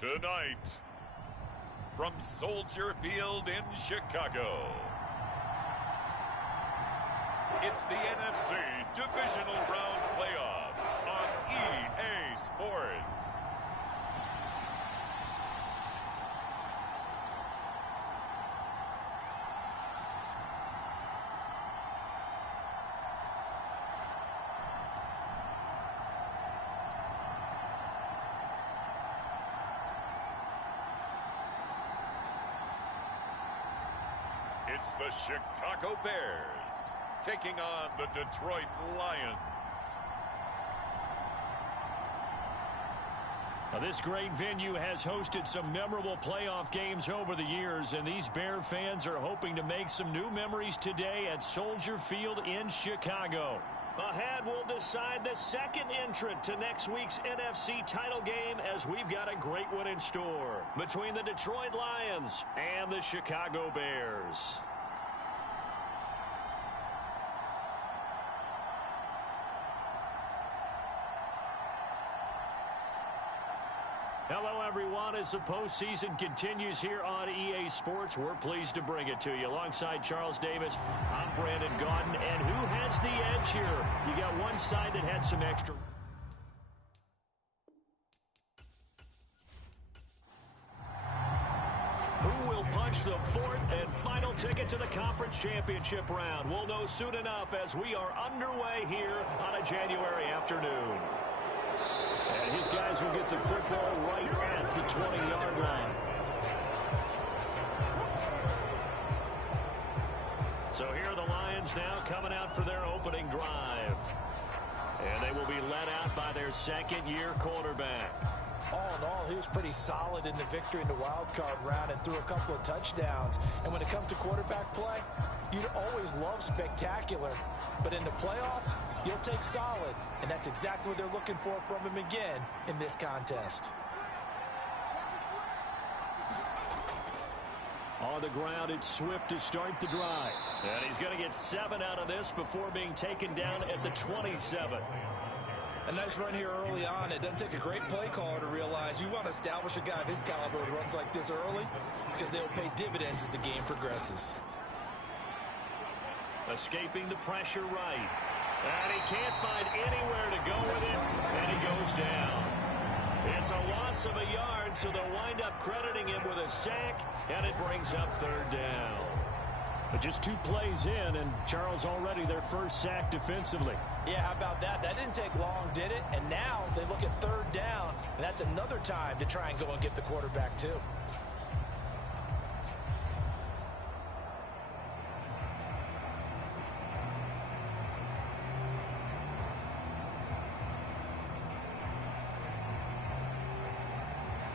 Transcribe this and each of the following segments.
Tonight, from Soldier Field in Chicago, it's the NFC Divisional Round Playoffs on EA Sports. It's the Chicago Bears taking on the Detroit Lions. Now, this great venue has hosted some memorable playoff games over the years, and these Bear fans are hoping to make some new memories today at Soldier Field in Chicago. Ahead, we'll decide the second entrant to next week's NFC title game, as we've got a great one in store between the Detroit Lions and the Chicago Bears. Hello, everyone. As the postseason continues here on EA Sports, we're pleased to bring it to you. Alongside Charles Davis, I'm Brandon Gaudin. And who has the edge here? You got one side that had some extra. Who will punch the fourth and final ticket to the conference championship round? We'll know soon enough as we are underway here on a January afternoon. And his guys will get the football right at the 20-yard line. So here are the Lions now coming out for their opening drive. And they will be led out by their second-year quarterback. All in all, he was pretty solid in the victory in the wild card round and threw a couple of touchdowns. And when it comes to quarterback play, you'd always love spectacular. But in the playoffs, you'll take solid. And that's exactly what they're looking for from him again in this contest. On the ground, it's Swift to start the drive. And he's going to get 7 out of this before being taken down at the 27. A nice run here early on. It doesn't take a great play caller to realize you want to establish a guy of his caliber with runs like this early, because they'll pay dividends as the game progresses. Escaping the pressure right. And he can't find anywhere to go with it, and he goes down. It's a loss of a yard, so they'll wind up crediting him with a sack, and it brings up third down. But just 2 plays in, and Charles already their first sack defensively. Yeah, how about that? That didn't take long, did it? And now they look at third down, and that's another time to try and go and get the quarterback too.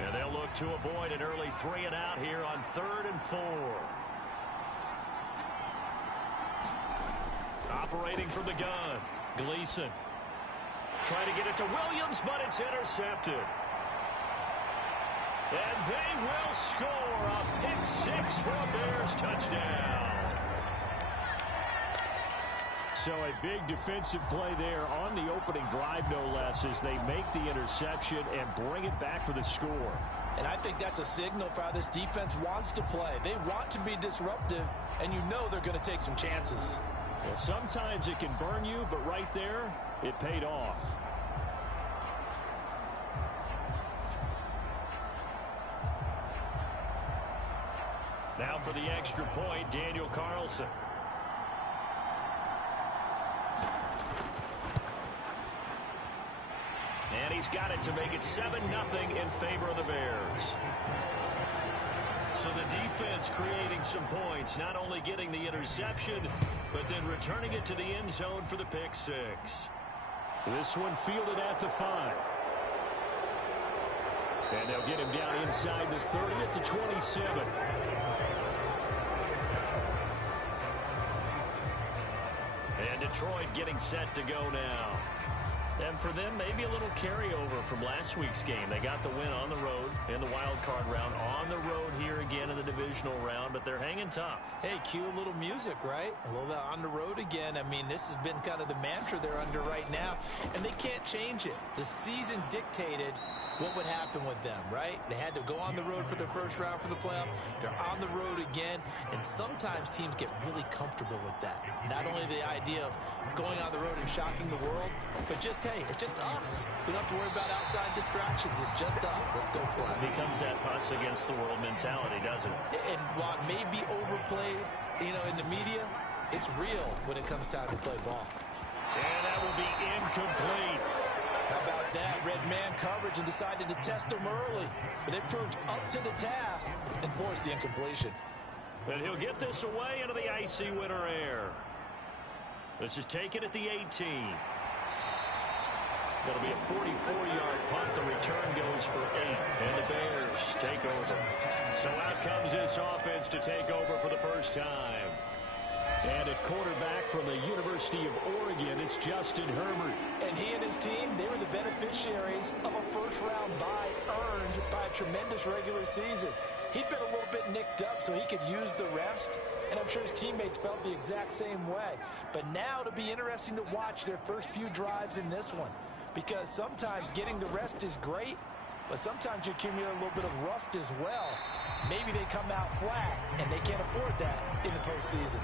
And they'll look to avoid an early 3 and out here on 3rd and 4. Operating from the gun, Gleason. Trying to get it to Williams, but it's intercepted. And they will score a pick 6 for a Bears touchdown. So a big defensive play there on the opening drive, no less, as they make the interception and bring it back for the score. And I think that's a signal for how this defense wants to play. They want to be disruptive, and you know they're going to take some chances. Well, sometimes it can burn you, but right there, it paid off. Now for the extra point, Daniel Carlson. And he's got it to make it 7-0 in favor of the Bears. So the defense creating some points, not only getting the interception, but then returning it to the end zone for the pick 6. This one fielded at the 5. And they'll get him down inside the 30 at the 27. And Detroit getting set to go now. And for them, maybe a little carryover from last week's game. They got the win on the road in the wild card round on the road here again in the divisional round, but they're hanging tough. Hey, cue a little music, right? A little on the road again. I mean, this has been kind of the mantra they're under right now, and they can't change it. The season dictated what would happen with them, right? They had to go on the road for their first round for the playoffs. They're on the road again, and sometimes teams get really comfortable with that. Not only the idea of going on the road and shocking the world, but just, hey, it's just us. We don't have to worry about outside distractions. It's just us. Let's go play. It becomes that us against the world mentality, doesn't it? And while it may be overplayed, in the media, it's real when it comes time to play ball. And that will be incomplete. How about that? Red man coverage and decided to test him early. But it proved up to the task and forced the incompletion. And he'll get this away into the icy winter air. This is taken at the 18. That'll be a 44-yard punt. The return goes for 8. And the Bears take over. So out comes this offense to take over for the first time. And at quarterback from the University of Oregon, it's Justin Herbert. And he and his team, they were the beneficiaries of a first-round bye earned by a tremendous regular season. He'd been a little bit nicked up so he could use the rest, and I'm sure his teammates felt the exact same way. But now it'll be interesting to watch their first few drives in this one, because sometimes getting the rest is great, but sometimes you accumulate a little bit of rust as well. Maybe they come out flat, and they can't afford that in the postseason.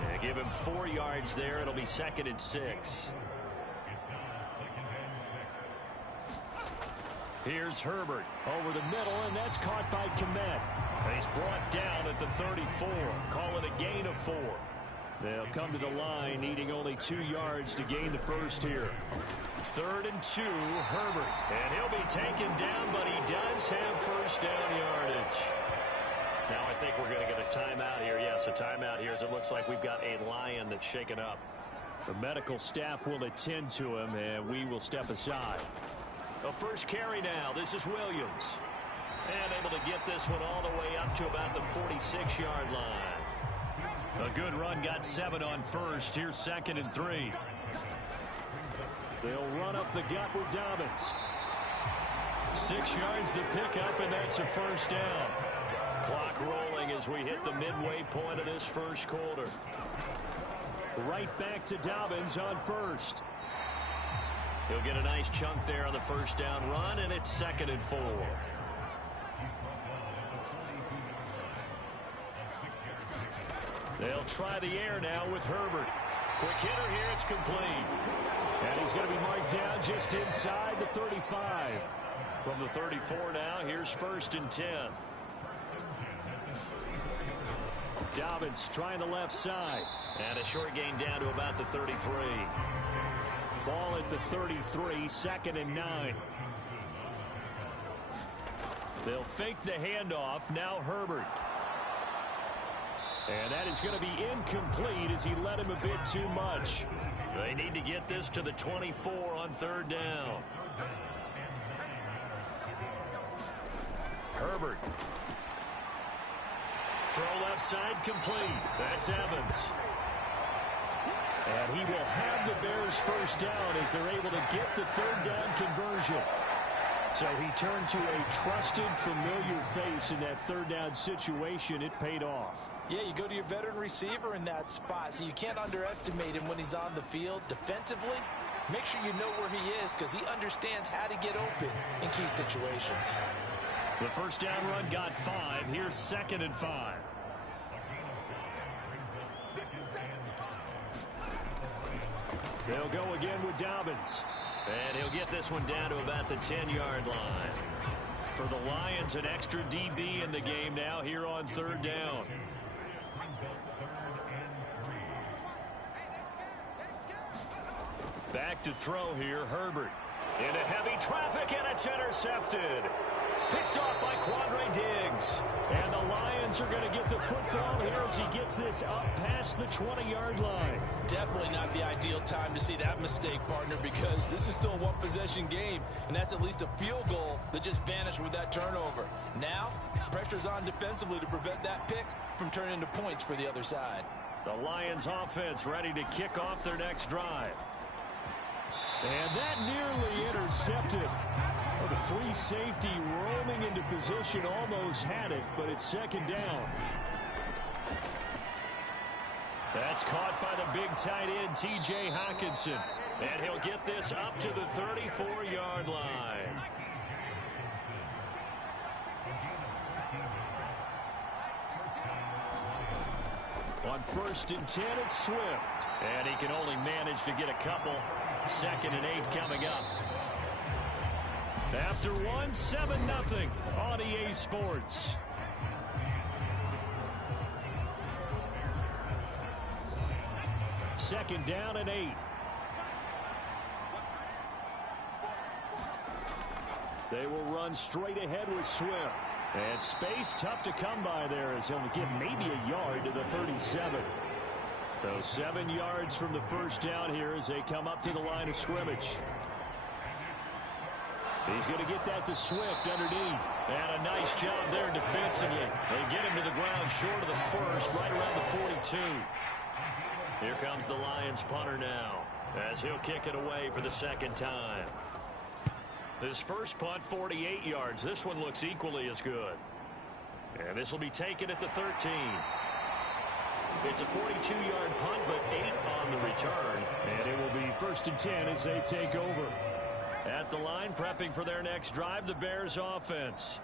Yeah, give him 4 yards there. It'll be 2nd and 6. Here's Herbert over the middle, and that's caught by Kmet. He's brought down at the 34. Call it a gain of 4. They'll come to the line, needing only 2 yards to gain the first here. 3rd and 2, Herbert. And he'll be taken down, but he does have first down yardage. Now I think we're going to get a timeout here. Yes, a timeout here, as it looks like we've got a Lion that's shaken up. The medical staff will attend to him, and we will step aside. The first carry now. This is Williams. And able to get this one all the way up to about the 46-yard line. A good run, got 7 on first. Here's 2nd and 3. They'll run up the gut with Dobbins. 6 yards the pickup, and that's a first down. Clock rolling as we hit the midway point of this first quarter. Right back to Dobbins on first. He'll get a nice chunk there on the first down run, and it's 2nd and 4. They'll try the air now with Herbert. Quick hitter here, it's complete. And he's going to be marked down just inside the 35. From the 34 now, here's 1st and 10. Dobbins trying the left side. And a short gain down to about the 33. Ball at the 33, 2nd and 9. They'll fake the handoff. Now Herbert. And that is going to be incomplete as he led him a bit too much. They need to get this to the 24 on 3rd down. Herbert. Throw left side complete. That's Evans. And he will have the Bears first down as they're able to get the 3rd down conversion. So he turned to a trusted, familiar face in that 3rd down situation. It paid off. Yeah, you go to your veteran receiver in that spot, so you can't underestimate him when he's on the field. Defensively, make sure you know where he is because he understands how to get open in key situations. The first down run got 5. Here's 2nd and 5. They'll go again with Dobbins. And he'll get this one down to about the 10-yard line. For the Lions, an extra DB in the game now here on 3rd down. Back to throw here, Herbert. Into heavy traffic, and it's intercepted. Picked off by Quandre Diggs. And the Lions are going to get the football here as he gets this up past the 20-yard line. Definitely not the ideal time to see that mistake, partner, because this is still a one-possession game, and that's at least a field goal that just vanished with that turnover. Now, pressure's on defensively to prevent that pick from turning into points for the other side. The Lions offense ready to kick off their next drive. And that nearly intercepted. Well, the free safety roaming into position almost had it, but it's second down. That's caught by the big tight end, T.J. Hockenson. And he'll get this up to the 34-yard line. On 1st and 10, it's Swift. And he can only manage to get a couple. 2nd and 8 coming up. After one, 7-0 on EA Sports. Second down and 8. They will run straight ahead with Swift. And space tough to come by there as he'll get maybe a yard to the 37. So 7 yards from the first down here as they come up to the line of scrimmage. He's going to get that to Swift underneath. And a nice job there defensively. They get him to the ground short of the first, right around the 42. Here comes the Lions punter now as he'll kick it away for the second time. This first punt, 48 yards. This one looks equally as good. And this will be taken at the 13. It's a 42-yard punt, but 8 on the return. And it will be 1st and 10 as they take over. At the line, prepping for their next drive, the Bears offense.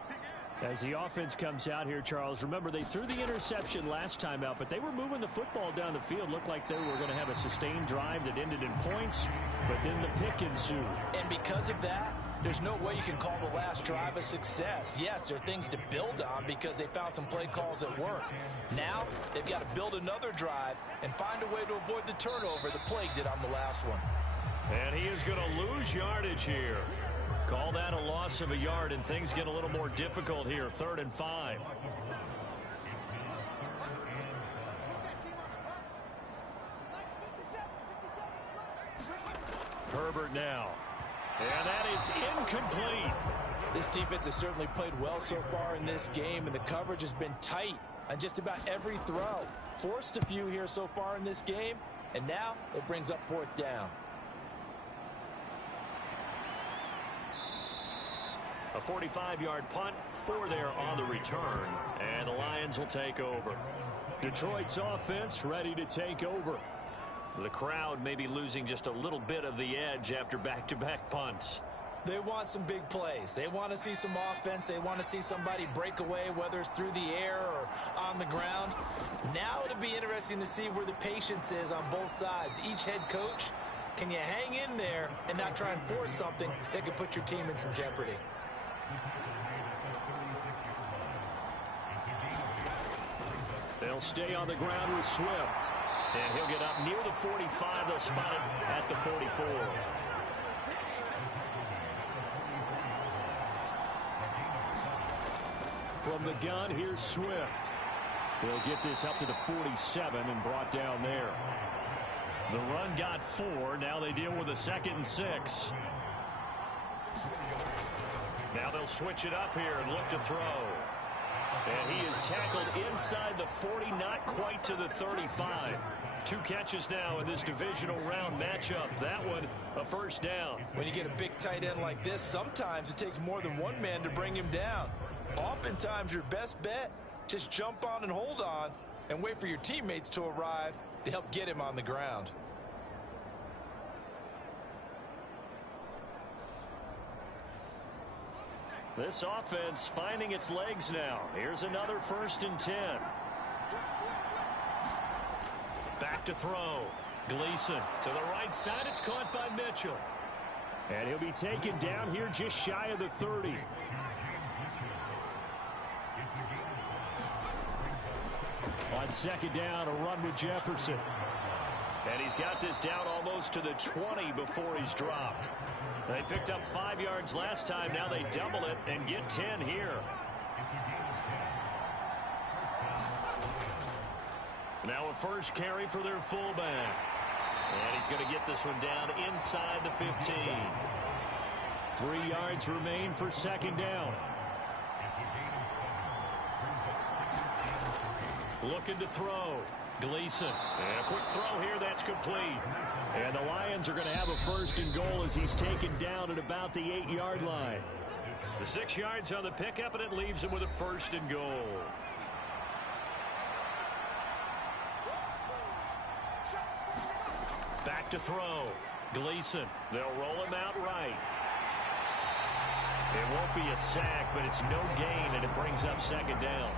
As the offense comes out here, Charles, remember they threw the interception last time out, but they were moving the football down the field. Looked like they were going to have a sustained drive that ended in points, but then the pick ensued. And because of that, there's no way you can call the last drive a success. Yes, there are things to build on because they found some play calls that work. Now, they've got to build another drive and find a way to avoid the turnover the plague did on the last one. And he is going to lose yardage here. Call that a loss of a yard, and things get a little more difficult here. 3rd and 5. Herbert now. And that is incomplete. This defense has certainly played well so far in this game, and the coverage has been tight on just about every throw. Forced a few here so far in this game, and now it brings up 4th down. A 45-yard punt, 4 there on the return, and the Lions will take over. Detroit's offense ready to take over. The crowd may be losing just a little bit of the edge after back-to-back punts. They want some big plays. They want to see some offense. They want to see somebody break away, whether it's through the air or on the ground. Now it'll be interesting to see where the patience is on both sides. Each head coach, can you hang in there and not try and force something that could put your team in some jeopardy? They'll stay on the ground with Swift. And he'll get up near the 45. They'll spot it at the 44. From the gun, here's Swift. He'll get this up to the 47 and brought down there. The run got 4. Now they deal with a 2nd and 6. Now they'll switch it up here and look to throw. And he is tackled inside the 40, not quite to the 35. 2 catches now in this divisional round matchup. That one, a 1st down. When you get a big tight end like this, sometimes it takes more than one man to bring him down. Oftentimes, your best bet, just jump on and hold on and wait for your teammates to arrive to help get him on the ground. This offense finding its legs now. Here's another 1st and 10. Back to throw. Gleason to the right side. It's caught by Mitchell. And he'll be taken down here just shy of the 30. On 2nd down, a run with Jefferson. And he's got this down almost to the 20 before he's dropped. They picked up 5 yards last time. Now they double it and get 10 here. Now a first carry for their fullback. And he's going to get this one down inside the 15. 3 yards remain for 2nd down. Looking to throw. Gleason. And a quick throw here that's complete. And the Lions are going to have a 1st and goal as he's taken down at about the 8-yard line. The 6 yards on the pickup, and it leaves him with a 1st and goal. Back to throw. Gleason. They'll roll him out right. It won't be a sack, but it's no gain, and it brings up 2nd down.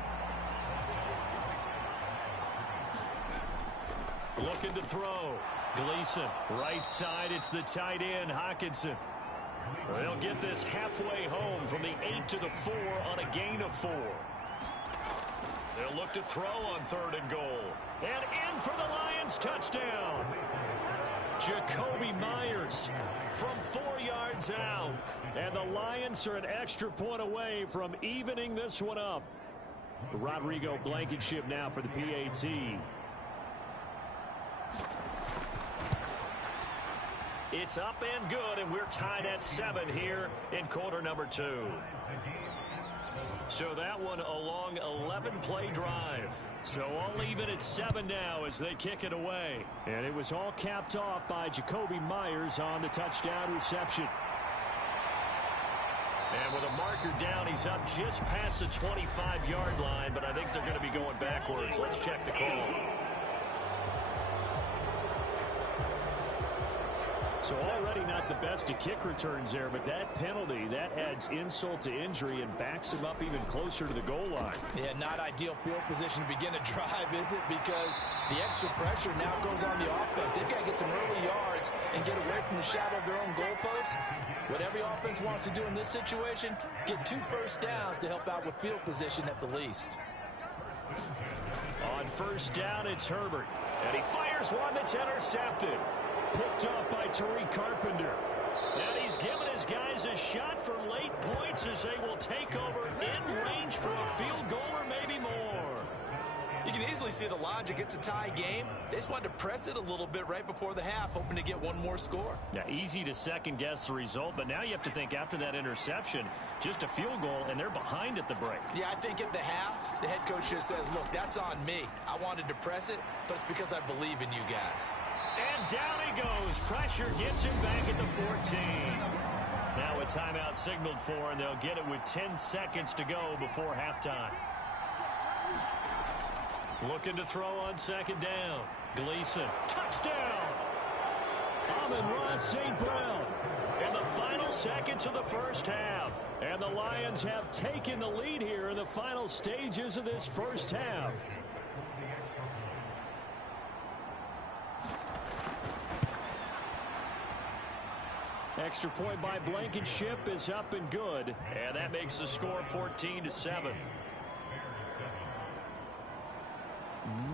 Looking to throw. Gleason. Right side, it's the tight end, Hockenson. They'll get this halfway home from the 8 to the 4 on a gain of 4. They'll look to throw on 3rd and goal. And in for the Lions, touchdown. Jacoby Myers from 4 yards out. And the Lions are an extra point away from evening this one up. Rodrigo Blankenship now for the PAT. It's up and good, and we're tied at 7 here in quarter number 2. So that one a long 11-play drive. So all even at 7 now as they kick it away. And it was all capped off by Jacoby Myers on the touchdown reception. And with a marker down, he's up just past the 25-yard line, but I think they're going to be going backwards. Let's check the call. So already not the best of kick returns there, but that penalty, that adds insult to injury and backs him up even closer to the goal line. Yeah, not ideal field position to begin a drive, is it? Because the extra pressure now goes on the offense. They've got to get some early yards and get away from the shadow of their own goalposts. What every offense wants to do in this situation, get 2 first downs to help out with field position at the least. On 1st down, it's Herbert. And he fires one that's intercepted. Picked off by Tariq Carpenter. And he's given his guys a shot for late points as they will take over in range for a field goal or maybe more. You can easily see the logic. It's a tie game. They just wanted to press it a little bit right before the half, hoping to get one more score. Now, easy to second-guess the result, but now you have to think after that interception, just a field goal, and they're behind at the break. Yeah, I think at the half, the head coach just says, look, that's on me. I wanted to press it, but it's because I believe in you guys. And down he goes. Pressure gets him back at the 14. Now a timeout signaled for, and they'll get it with 10 seconds to go before halftime. Looking to throw on 2nd down. Gleason. Touchdown! Amon-Ra St. Brown. In the final seconds of the 1st half. And the Lions have taken the lead here in the final stages of this 1st half. Extra point by Blankenship is up and good. And that makes the score 14-7.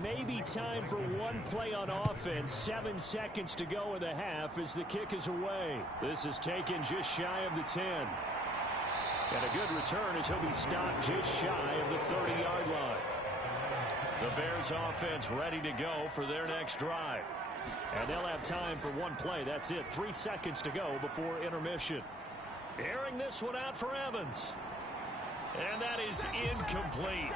Maybe time for one play on offense. 7 seconds to go in the half as the kick is away. This is taken just shy of the 10. And a good return as he'll be stopped just shy of the 30-yard line. The Bears offense ready to go for their next drive. And they'll have time for one play. That's it. 3 seconds to go before intermission. Airing this one out for Evans. And that is incomplete.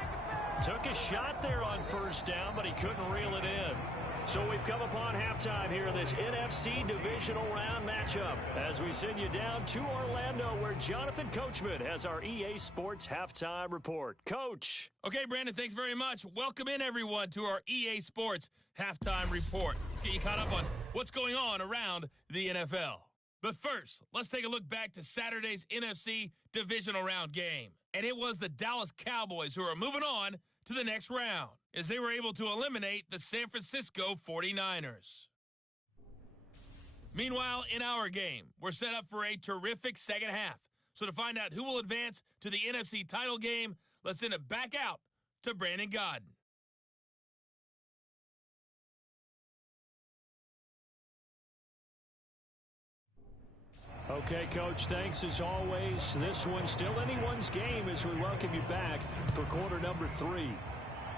Took a shot there on 1st down, but he couldn't reel it in. So we've come upon halftime here in this NFC Divisional Round matchup as we send you down to Orlando where Jonathan Coachman has our EA Sports Halftime Report. Coach. Okay, Brandon, thanks very much. Welcome in, everyone, to our EA Sports Halftime Report. Let's get you caught up on what's going on around the NFL. But first, let's take a look back to Saturday's NFC Divisional Round game. And it was the Dallas Cowboys who are moving on to the next round as they were able to eliminate the San Francisco 49ers. Meanwhile, in our game, we're set up for a terrific second half. So to find out who will advance to the NFC title game, let's send it back out to Brandon Godden. Okay, Coach, thanks as always. This one's still anyone's game as we welcome you back for quarter number 3.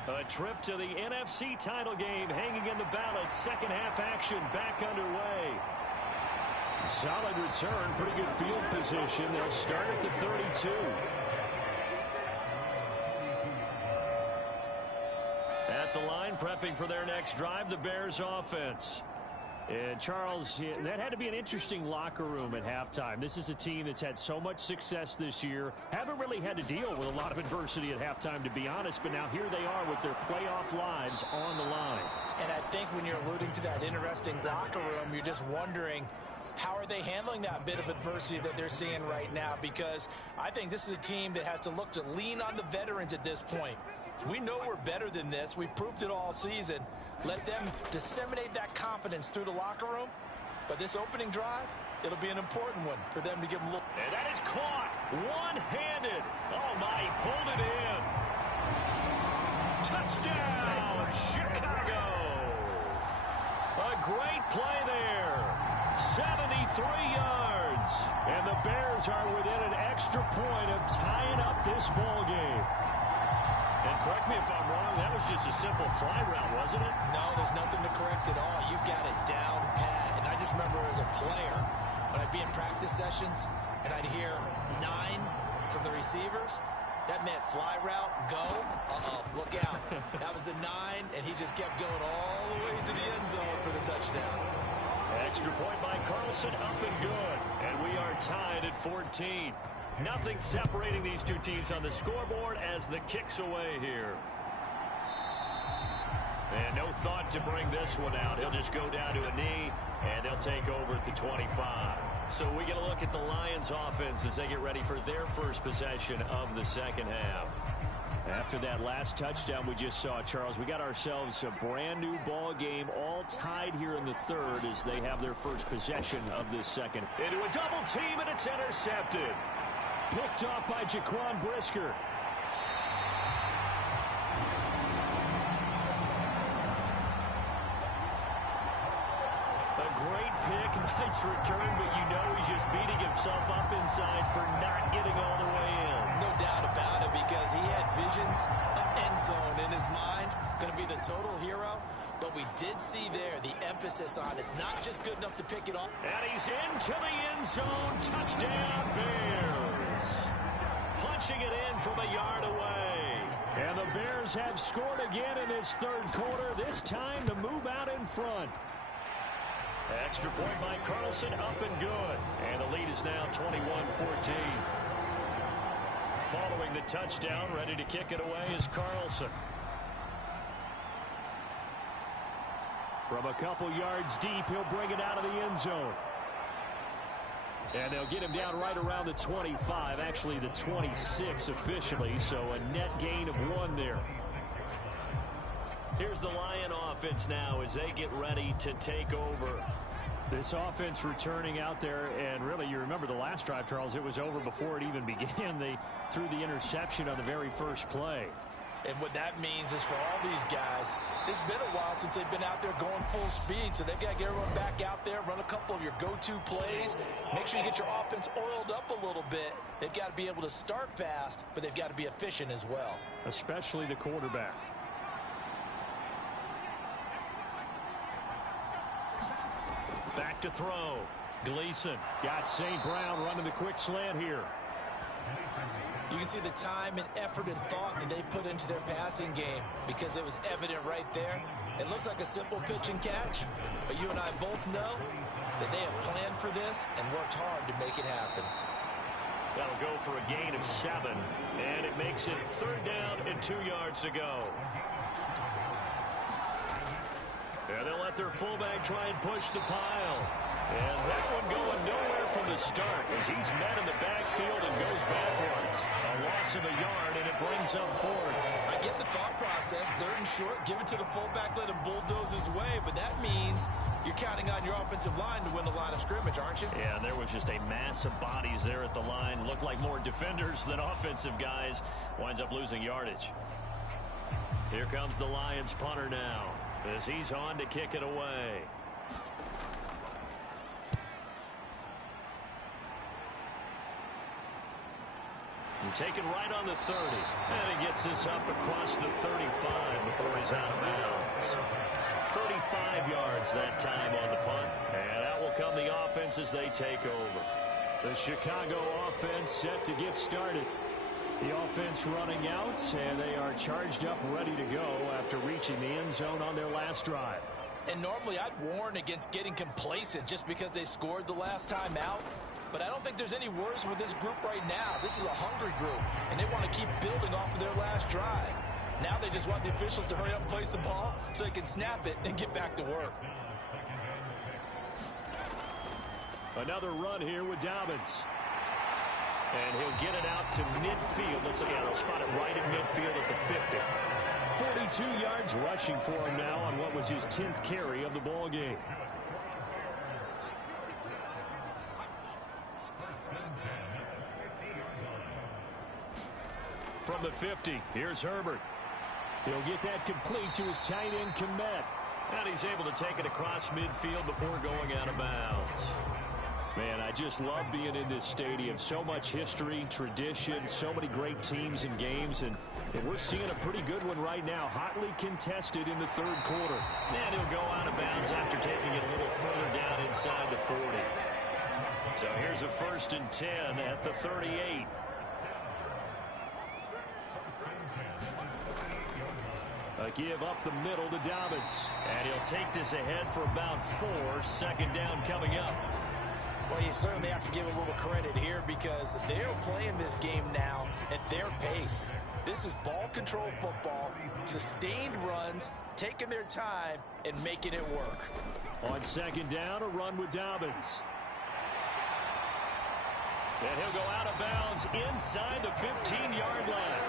A trip to the NFC title game hanging in the balance. Second half action back underway. Solid return, pretty good field position. They'll start at the 32. At at the line, prepping for their next drive, the Bears offense. And, Charles, that had to be an interesting locker room at halftime. This is a team that's had so much success this year. Haven't really had to deal with a lot of adversity at halftime, to be honest. But now here they are with their playoff lives on the line. And I think when you're alluding to that interesting locker room, you're just wondering, how are they handling that bit of adversity that they're seeing right now? Because I think this is a team that has to look to lean on the veterans at this point. We know we're better than this. We've proved it all season. Let them disseminate that confidence through the locker room. But this opening drive, it'll be an important one for them to give them a look. And that is caught one-handed. Oh, my, he pulled it in. Touchdown, Chicago. A great play there. 73 yards. And the Bears are within an extra point of tying up this ball game. And correct me if I'm wrong, that was just a simple fly route, wasn't it? No, there's nothing to correct at all. You've got it down pat. And I just remember as a player, when I'd be in practice sessions and I'd hear 9 from the receivers, that meant fly route, go, look out. That was the 9, and he just kept going all the way to the end zone for the touchdown. Extra point by Carlson, up and good. And we are tied at 14. Nothing separating these two teams on the scoreboard as the kick's away here. And no thought to bring this one out. He'll just go down to a knee, and they'll take over at the 25. So we get a look at the Lions offense as they get ready for their first possession of the second half. After that last touchdown we just saw, Charles, we got ourselves a brand new ball game, all tied here in the third as they have their first possession of this second. Into a double team, and it's intercepted. Picked off by Jaquan Brisker. A great pick, nice return, but you know he's just beating himself up inside for not getting all the way in. No doubt about it, because he had visions of end zone in his mind. Going to be the total hero. But we did see there the emphasis on it's not just good enough to pick it off. And he's into the end zone. Touchdown, Bears. Punching it in from a yard away. And the Bears have scored again in this third quarter, this time to move out in front. Extra point by Carlson, up and good. And the lead is now 21-14. Following the touchdown, ready to kick it away is Carlson. From a couple yards deep, he'll bring it out of the end zone. And they'll get him down right around the 25, actually the 26 officially, so a net gain of 1 there. Here's the Lion offense now as they get ready to take over. This offense returning out there, and really, you remember the last drive, Charles, it was over before it even began. They threw the interception on the very first play. And what that means is for all these guys, it's been a while since they've been out there going full speed, so they've got to get everyone back out there, run a couple of your go-to plays, make sure you get your offense oiled up a little bit. They've got to be able to start fast, but they've got to be efficient as well. Especially the quarterback. Back to throw. Gleason got St. Brown running the quick slant here. You can see the time and effort and thought that they put into their passing game because it was evident right there. It looks like a simple pitch and catch, but you and I both know that they have planned for this and worked hard to make it happen. That'll go for a gain of 7, and it makes it 3rd down and 2 yards to go. And they'll let their fullback try and push the pile. And that one going nowhere from the start as he's met in the backfield and goes backwards. A loss of a yard, and it brings up 4th. I get the thought process. 3rd and short, give it to the fullback, let him bulldoze his way. But that means you're counting on your offensive line to win the line of scrimmage, aren't you? Yeah, there was just a mass of bodies there at the line. Looked like more defenders than offensive guys. Winds up losing yardage. Here comes the Lions punter now as he's on to kick it away. And taken right on the 30. And he gets this up across the 35 before he's out of bounds. 35 yards that time on the punt. And out will come the offense as they take over. The Chicago offense set to get started. The offense running out, and they are charged up, ready to go after reaching the end zone on their last drive. And normally I'd warn against getting complacent just because they scored the last time out. But I don't think there's any worries with this group right now. This is a hungry group, and they want to keep building off of their last drive. Now they just want the officials to hurry up and place the ball so they can snap it and get back to work. Another run here with Dobbins. And he'll get it out to midfield. Let's look at it. They'll spot it right in midfield at the 50. 42 yards rushing for him now on what was his 10th carry of the ball game. From the 50, here's Herbert. He'll get that complete to his tight end, Kmet. And he's able to take it across midfield before going out of bounds. Man, I just love being in this stadium. So much history, tradition, so many great teams and games, and we're seeing a pretty good one right now. Hotly contested in the third quarter. And he'll go out of bounds after taking it a little further down inside the 40. So here's a 1st and 10 at the 38. A give up the middle to Dobbins. And he'll take this ahead for about 4. 2nd down coming up. Well, you certainly have to give a little credit here because they're playing this game now at their pace. This is ball control football, sustained runs, taking their time, and making it work. On 2nd down, a run with Dobbins. And he'll go out of bounds inside the 15-yard line.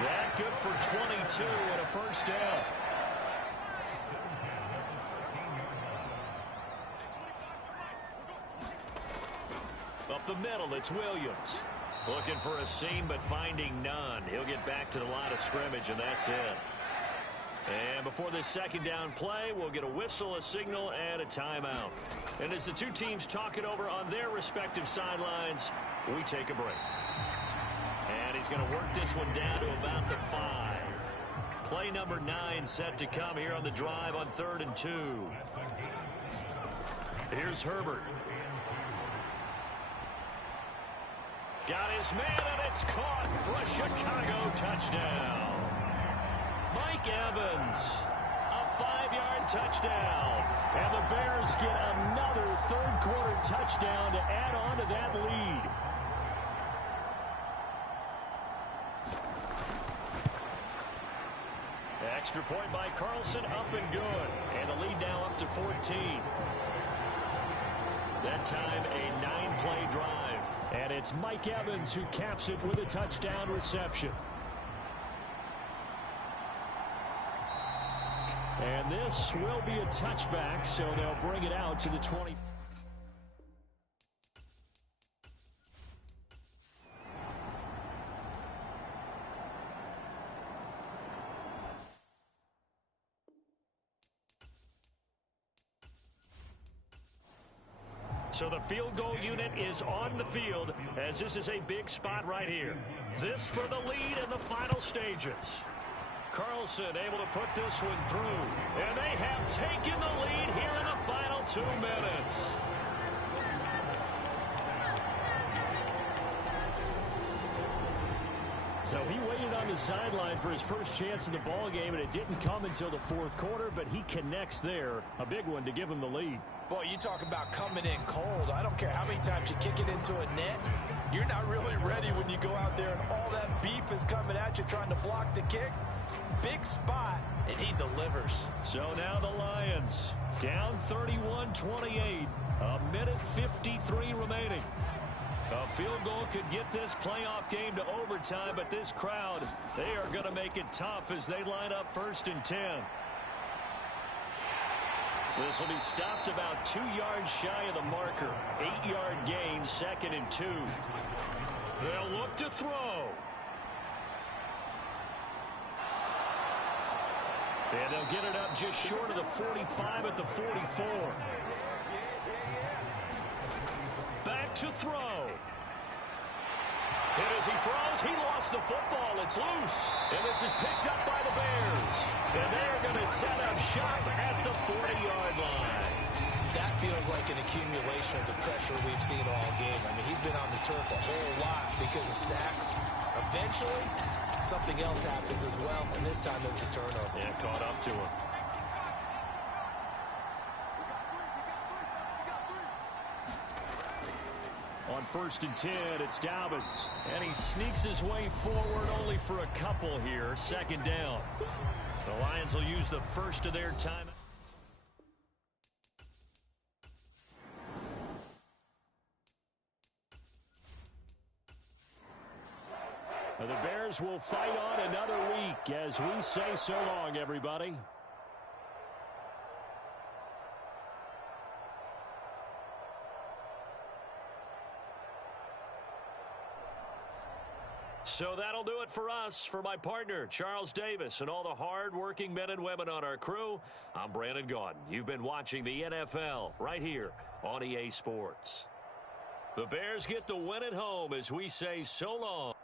That good for 22 and a 1st down. Up the middle, it's Williams. Looking for a seam, but finding none. He'll get back to the line of scrimmage, and that's it. And before this 2nd down play, we'll get a whistle, a signal, and a timeout. And as the two teams talk it over on their respective sidelines, we take a break. And he's going to work this one down to about the 5. Play number 9 set to come here on the drive on 3rd and 2. Here's Herbert. Got his man, and it's caught for a Chicago touchdown. Mike Evans, a 5-yard touchdown. And the Bears get another third-quarter touchdown to add on to that lead. Extra point by Carlson, up and good. And the lead now up to 14. That time, a 9-play drive. And it's Mike Evans who caps it with a touchdown reception. And this will be a touchback, so they'll bring it out to the 20. So the field goal unit is on the field as this is a big spot right here. This for the lead in the final stages. Carlson able to put this one through. And they have taken the lead here in the final 2 minutes. So he waited on the sideline for his first chance in the ball game, and it didn't come until the 4th quarter, but he connects there. A big one to give him the lead. Boy, you talk about coming in cold. I don't care how many times you kick it into a net. You're not really ready when you go out there and all that beef is coming at you trying to block the kick. Big spot, and he delivers. So now the Lions down 31-28. A minute 53 remaining. A field goal could get this playoff game to overtime, but this crowd, they are going to make it tough as they line up 1st and 10. This will be stopped about 2 yards shy of the marker. 8-yard gain, 2nd and 2. They'll look to throw. And they'll get it up just short of the 45 at the 44. Back to throw. And as he throws, he lost the football. It's loose. And this is picked up by the Bears. And they're going to set up shop at the 40-yard line. That feels like an accumulation of the pressure we've seen all game. I mean, he's been on the turf a whole lot because of sacks. Eventually, something else happens as well, and this time it was a turnover. Yeah, caught up to him. On 1st and 10, it's Dobbins. And he sneaks his way forward only for a couple here. 2nd down. The Lions will use the first of their time. The Bears will fight on another week as we say so long, everybody. So that'll do it for us. For my partner, Charles Davis, and all the hard-working men and women on our crew, I'm Brandon Gaudin. You've been watching the NFL right here on EA Sports. The Bears get the win at home as we say so long.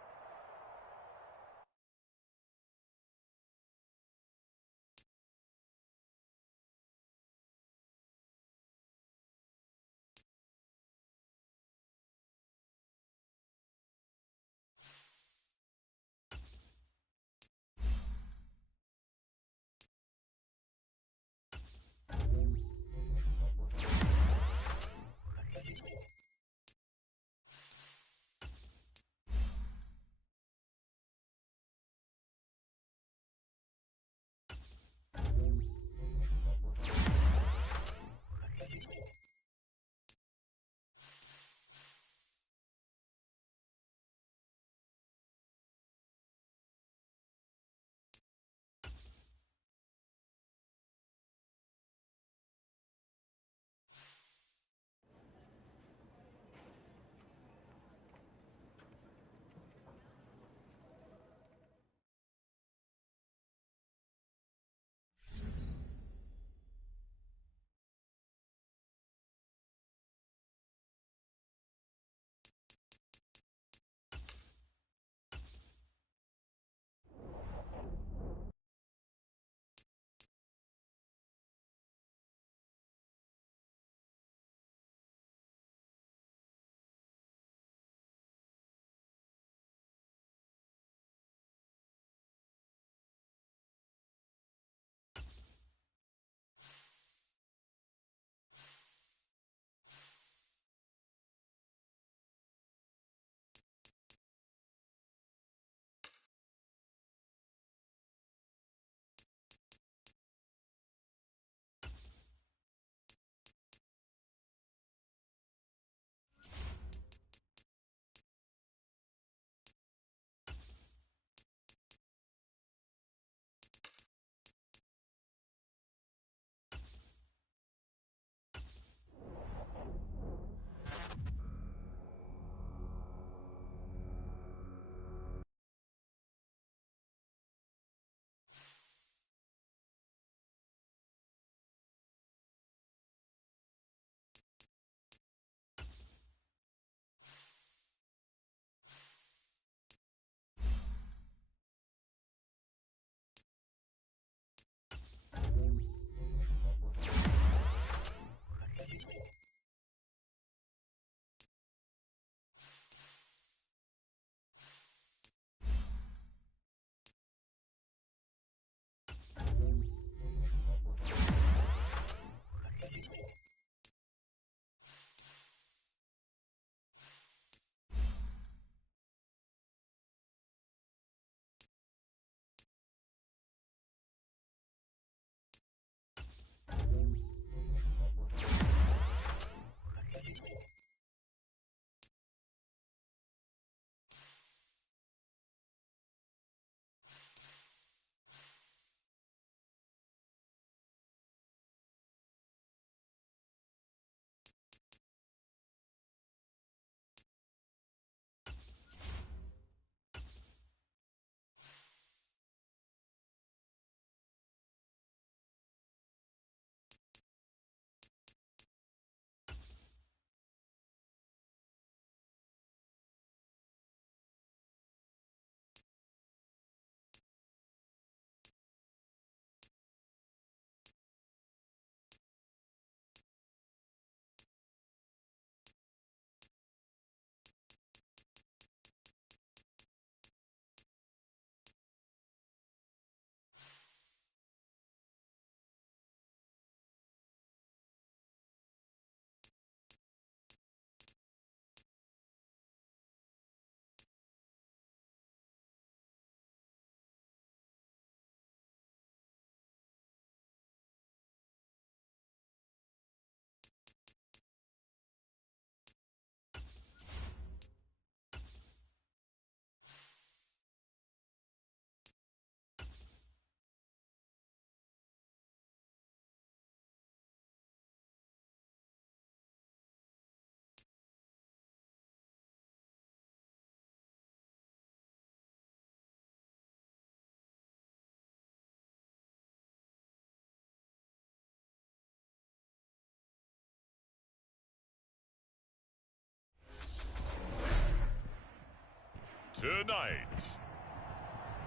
Tonight,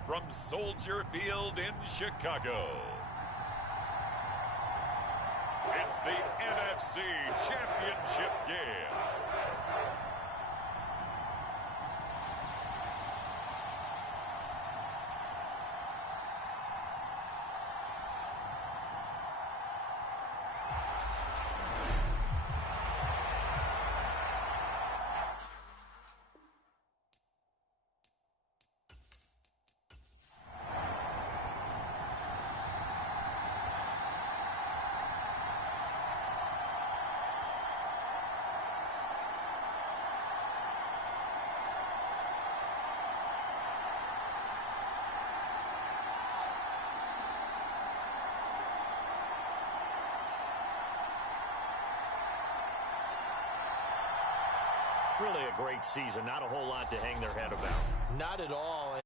from Soldier Field in Chicago, it's the NFC Championship game. Really a great season. Not a whole lot to hang their head about. Not at all.